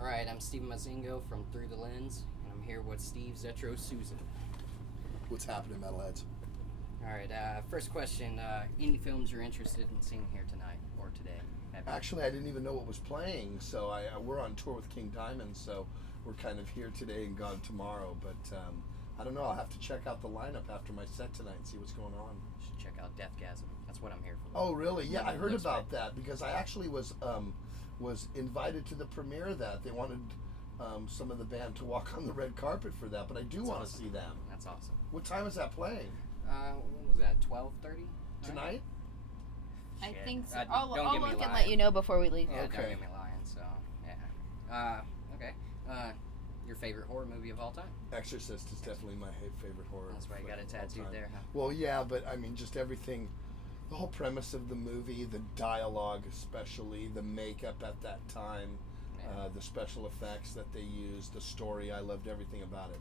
Alright, I'm Steve Mozingo from Through the Lens, and I'm here with Steve Zetro Souza. What's happening, Metalheads? Alright, first question, any films you're interested in seeing here tonight or today? Actually, I didn't even know what was playing, so we're on tour with King Diamond, so we're kind of here today and gone tomorrow, but I don't know, I'll have to check out the lineup after my set tonight and see what's going on. You should check out Deathgasm. That's what I'm here for. Oh, really? Yeah, I heard about that because I actually was invited to the premiere of that. They wanted some of the band to walk on the red carpet for that, but I do want to see them. That's awesome. What time is that playing? What was that, 12:30? Tonight? I think so. Don't I'll get me look and lying. let you know before we leave. Yeah, Okay. don't get me lying, so, yeah. Okay. Your favorite horror movie of all time? Exorcist is definitely my favorite horror. That's why you got it of all tattooed time. there, huh? Well, yeah, but I mean, just everything, the whole premise of the movie, the dialogue especially, the makeup at that time, Yeah. the special effects that they used, the story, I loved everything about it.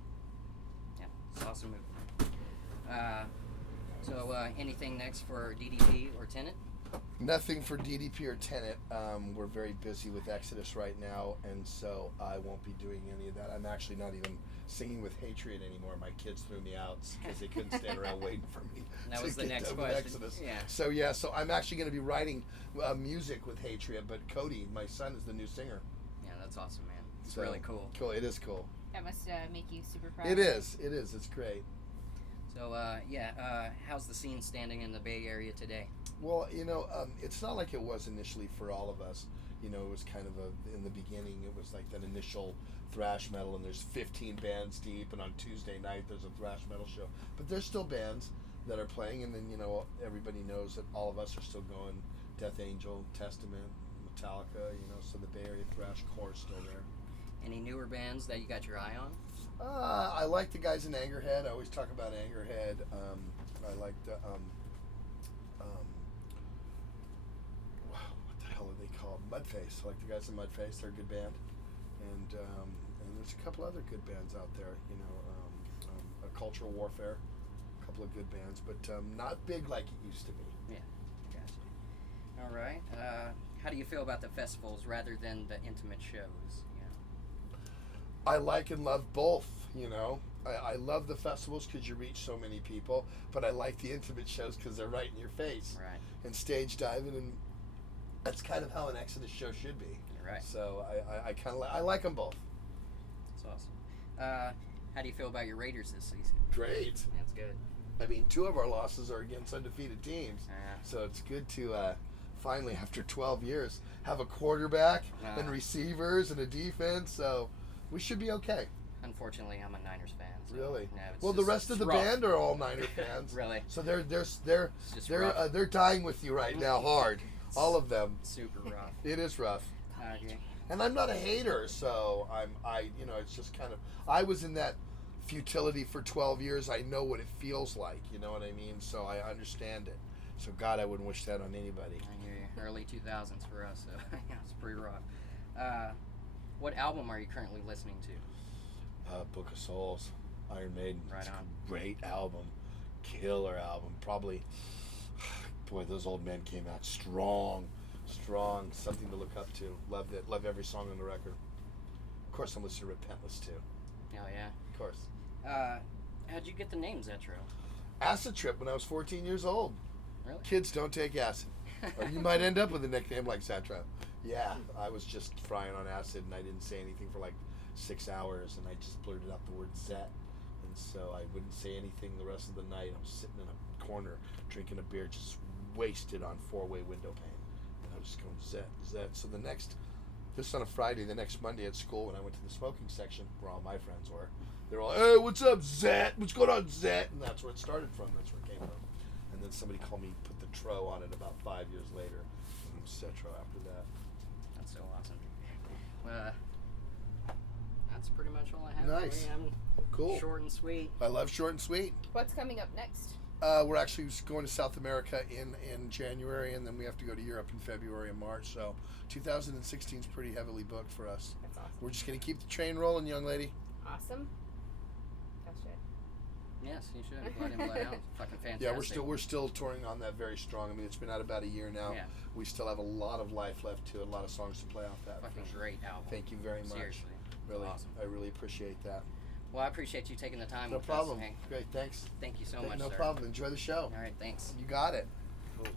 Yeah, it's an awesome movie. So, anything next for DDP or Tenet? Nothing for DDP or Tenet. We're very busy with Exodus right now, and so I won't be doing any of that. I'm actually not even singing with Hatred anymore. My kids threw me out because they couldn't stand around waiting for me. That to was the get next done with question. Exodus. Yeah. So I'm actually going to be writing music with Hatred, but Cody, my son, is the new singer. Yeah, that's awesome, man. It's So, really cool. Cool. It is cool. That must make you super proud. It is. It is. It's great. So, how's the scene standing in the Bay Area today? Well, it's not like it was initially for all of us. It was kind of in the beginning, it was like that initial thrash metal, and there's 15 bands deep, and on Tuesday night there's a thrash metal show. But there's still bands that are playing, and then, everybody knows that all of us are still going. Death Angel, Testament, Metallica, so the Bay Area thrash core is still there. Any newer bands that you got your eye on? I like the guys in Angerhead. I always talk about Angerhead. I like the what the hell are they called? Mudface. I like the guys in Mudface. They're a good band, and there's a couple other good bands out there. A Cultural Warfare, a couple of good bands, but not big like it used to be. Yeah, gotcha. All right. How do you feel about the festivals rather than the intimate shows? I like and love both, I love the festivals because you reach so many people, but I like the intimate shows because they're right in your face. Right. And stage diving, and that's kind of how an Exodus show should be. You're right. So I kind of I like them both. That's awesome. How do you feel about your Raiders this season? Great. That's good. I mean, 2 of our losses are against undefeated teams. Yeah. So it's good to finally, after 12 years, have a quarterback and receivers and a defense. So we should be okay. Unfortunately, I'm a Niners fan. So Really? yeah, Well, the rest of the band are all Niner fans. Really? So they're just rough. they're dying with you right now, hard. All of them. Super rough. It is rough. Okay. And I'm not a hater, so it's just kind of, I was in that futility for 12 years. I know what it feels like, you know what I mean? So I understand it. So God, I wouldn't wish that on anybody. I hear you. Early 2000s for us, so yeah, it's pretty rough. What album are you currently listening to? Book of Souls, Iron Maiden. Right It's on. a great album. Killer album. Probably, boy, those old men came out strong. Something to look up to. Loved it. Love every song on the record. Of course, I'm listening to Repentless too. Oh, yeah. Of course. How'd you get the name Zetro? Acid trip when I was 14 years old. Really? Kids, don't take acid, or you might end up with a nickname like Zetro. Yeah, I was just frying on acid, and I didn't say anything for like 6 hours, and I just blurted out the word Zet, and so I wouldn't say anything the rest of the night. I was sitting in a corner drinking a beer, just wasted on 4-way window pane, and I was just going Zet. So this on a Friday, the next Monday at school, when I went to the smoking section, where all my friends were, they're all, "Hey, what's up, Zet? What's going on, Zet?" And that's where it started from. That's where it came from. And then somebody called me, put the Tro on it about 5 years later, and I'm Zetro after that. That's so awesome. That's pretty much all I have. Nice. For you. Cool. Short and sweet. I love short and sweet. What's coming up next? We're actually going to South America in January, and then we have to go to Europe in February and March. So 2016 is pretty heavily booked for us. That's awesome. We're just going to keep the train rolling, young lady. Awesome. That's it. Yes, you should. Blood in, blood out. Fucking fantastic. Yeah, we're still touring on that very strong. I mean, it's been out about a year now. Yeah. We still have a lot of life left to it, a lot of songs to play off that. Fucking great album. Thank you very much. Seriously. Really, Awesome. I really appreciate that. Well, I appreciate you taking the time No with problem. us, Hank. Great, thanks. Thank you so much, No sir. problem. Enjoy the show. All right, thanks. You got it. Cool.